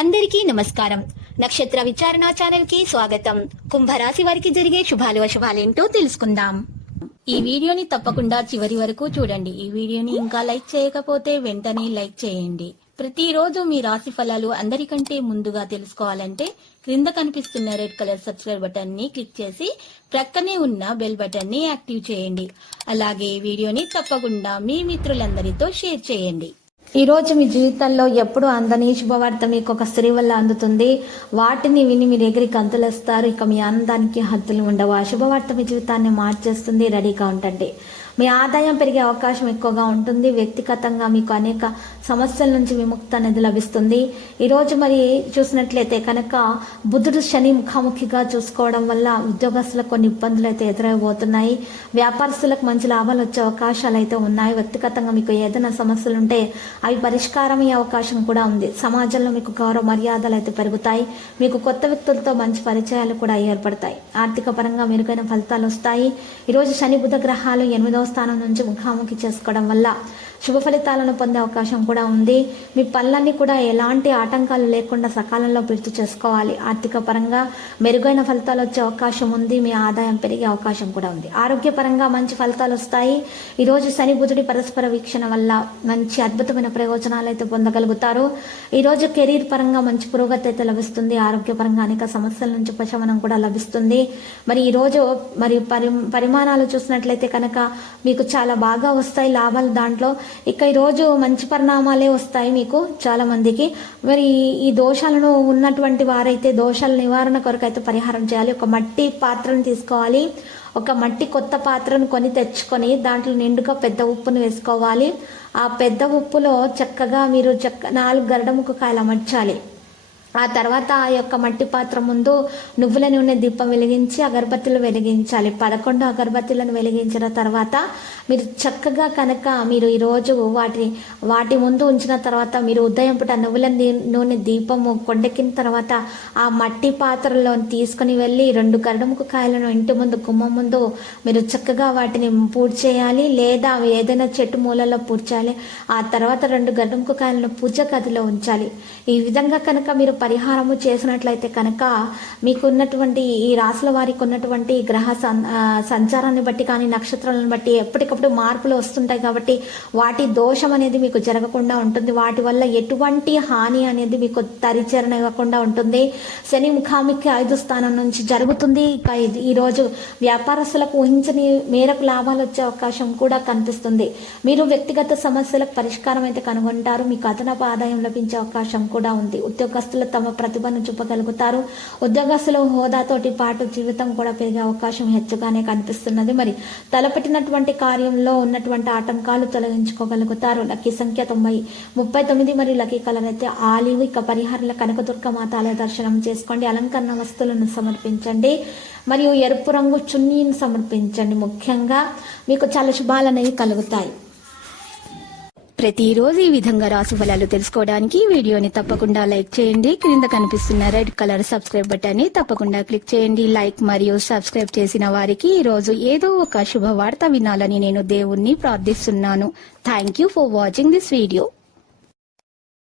అందరికీ నమస్కారం. నక్షత్ర విచారణ ఛానల్ కి స్వాగతం. కుంభరాశి వారికి జరిగే శుభాలు అశుభాలేంటో తెలుసుకుందాం. ఈ వీడియోని తప్పకుండా చివరి వరకు చూడండి. ఈ వీడియోని ఇంకా లైక్ చేయకపోతే వెంటనే లైక్ చేయండి. ప్రతిరోజు మీ రాశి ఫలాలు అందరికంటే ముందుగా తెలుసుకోవాలంటే క్రింద కనిపిస్తున్న రెడ్ కలర్ సబ్స్క్రైబ్ బటన్ ని క్లిక్ చేసి ప్రక్కనే ఉన్న బెల్ బటన్ ని యాక్టివ్ చేయండి. అలాగే ఈ వీడియోని తప్పకుండా మీ మిత్రులందరితో షేర్ చేయండి. ఈ రోజు మీ జీవితంలో ఎప్పుడు అందని శుభవార్త మీకు ఒక స్త్రీ వల్ల అందుతుంది. వాటిని విని మీరు ఎగిరి గంతులేస్తారు. ఇక మీ ఆనందానికి హద్దులు ఉండవు. ఆ శుభవార్త మీ జీవితాన్ని మార్చేస్తుంది. రెడీగా ఉండండి. మీ ఆదాయం పెరిగే అవకాశం ఎక్కువగా ఉంటుంది. వ్యక్తిగతంగా మీకు అనేక సమస్యల నుంచి విముక్తి అనేది లభిస్తుంది. ఈరోజు మరి చూసినట్లయితే కనుక బుధుడు శని ముఖాముఖిగా చూసుకోవడం వల్ల ఉద్యోగస్తులకు కొన్ని ఇబ్బందులు అయితే ఎదురైపోతున్నాయి. వ్యాపారస్తులకు మంచి లాభాలు వచ్చే అవకాశాలు అయితే ఉన్నాయి. వ్యక్తిగతంగా మీకు ఏదైనా సమస్యలు ఉంటే అవి పరిష్కారం అయ్యే అవకాశం కూడా ఉంది. సమాజంలో మీకు గౌరవ మర్యాదలు అయితే పెరుగుతాయి. మీకు కొత్త వ్యక్తులతో మంచి పరిచయాలు కూడా ఏర్పడతాయి. ఆర్థిక పరంగా మెరుగైన ఫలితాలు వస్తాయి. ఈరోజు శని బుధ గ్రహాలు 8వ స్థానం నుంచి ముఖాముఖి చేసుకోవడం వల్ల శుభ ఫలితాలను పొందే అవకాశం కూడా ఉంది. మీ పనులన్నీ కూడా ఎలాంటి ఆటంకాలు లేకుండా సకాలంలో పూర్తి చేసుకోవాలి. ఆర్థిక పరంగా మెరుగైన ఫలితాలు వచ్చే అవకాశం ఉంది. మీ ఆదాయం పెరిగే అవకాశం కూడా ఉంది. ఆరోగ్యపరంగా మంచి ఫలితాలు వస్తాయి. ఈరోజు శని బుధుడి పరస్పర వీక్షణ వల్ల మంచి అద్భుతమైన ప్రయోజనాలు అయితే పొందగలుగుతారు. ఈరోజు కెరీర్ పరంగా మంచి పురోగతి అయితే లభిస్తుంది. ఆరోగ్యపరంగా అనేక సమస్యల నుంచి ఉపశమనం కూడా లభిస్తుంది. మరి ఈరోజు మరి పరిమాణాలు చూసినట్లయితే కనుక మీకు చాలా బాగా వస్తాయి లాభాలు. దాంట్లో ఇక ఈరోజు మంచి పరిణామాలే వస్తాయి మీకు చాలా మందికి. మరి ఈ దోషాలను ఉన్నటువంటి వారైతే దోషాల నివారణ కొరకు అయితే పరిహారం చేయాలి. ఒక మట్టి పాత్రను తీసుకోవాలి. ఒక మట్టి కొత్త పాత్రను కొని తెచ్చుకొని దాంట్లో నిండుగా పెద్ద ఉప్పును వేసుకోవాలి. ఆ పెద్ద ఉప్పులో చక్కగా మీరు 4 గరడముక్కకాయలు అమర్చాలి. ఆ తర్వాత ఆ యొక్క మట్టి పాత్ర ముందు నువ్వుల నూనె దీపం వెలిగించి అగరబత్తులు వెలిగించాలి. 11 అగరబత్తులను వెలిగించిన తర్వాత మీరు చక్కగా కనుక మీరు ఈరోజు వాటి ముందు ఉంచిన తర్వాత మీరు ఉదయం పూట నువ్వుల నూనె దీపము కొండెక్కిన తర్వాత ఆ మట్టి పాత్రలో తీసుకుని వెళ్ళి 2 గరడముకు కాయలను ఇంటి ముందు గుమ్మం ముందు మీరు చక్కగా వాటిని పూజ చేయాలి. లేదా ఏదైనా చెట్టు మూలలో పూజ చేయాలి. ఆ తర్వాత 2 గరడముకు కాయలను పూజ గదిలో ఉంచాలి. ఈ విధంగా కనుక మీరు పరిహారము చేసినట్లయితే కనుక మీకున్నటువంటి ఈ రాశుల వారికి ఉన్నటువంటి గ్రహ సంచారాన్ని బట్టి కానీ నక్షత్రాలను బట్టి ఎప్పటికప్పుడు మార్పులు వస్తుంటాయి. కాబట్టి వాటి దోషం అనేది మీకు జరగకుండా ఉంటుంది. వాటి వల్ల ఎటువంటి హాని అనేది మీకు తరిచేరనివ్వకుండా ఉంటుంది. శని ముఖాముఖి 5వ స్థానం నుంచి జరుగుతుంది. ఈరోజు వ్యాపారస్తులకు ఊహించని మేరకు లాభాలు వచ్చే అవకాశం కూడా కనిపిస్తుంది. మీరు వ్యక్తిగత సమస్యలకు పరిష్కారం అయితే కనుగొంటారు. మీకు అదనపు ఆదాయం లభించే అవకాశం కూడా ఉంది. ఉద్యోగస్తులు తమ ప్రతిభను చూపగలుగుతారు. ఉద్యోగస్తుల హోదాతోటి పాటు జీవితం కూడా పెరిగే అవకాశం హెచ్చుగానే కనిపిస్తున్నది. మరి తలపెట్టినటువంటి కార్యంలో ఉన్నటువంటి ఆటంకాలు తొలగించుకోగలుగుతారు. లక్కీ సంఖ్య 39 మరియు లక్కీ కలర్ అయితే ఆలివ్. ఇక పరిహారాల కనకదుర్గ మాత ఆలయ దర్శనం చేసుకోండి. అలంకరణ వస్తువులను సమర్పించండి. మరియు ఎరుపు రంగు చున్నీని సమర్పించండి. ముఖ్యంగా మీకు చాలా శుభాలు అనేవి కలుగుతాయి. ప్రతిరోజు ఈ విధంగా రాశి ఫలాలు తెలుసుకోవడానికి వీడియోని తప్పకుండా లైక్ చేయండి. క్రింద కనిపిస్తున్న రెడ్ కలర్ సబ్స్క్రైబ్ బటన్ ని తప్పకుండా క్లిక్ చేయండి. లైక్ మరియు సబ్స్క్రైబ్ చేసిన వారికి ఈ రోజు ఏదో ఒక శుభవార్త వినాలని నేను దేవుణ్ణి ప్రార్థిస్తున్నాను. Thank you for watching this video.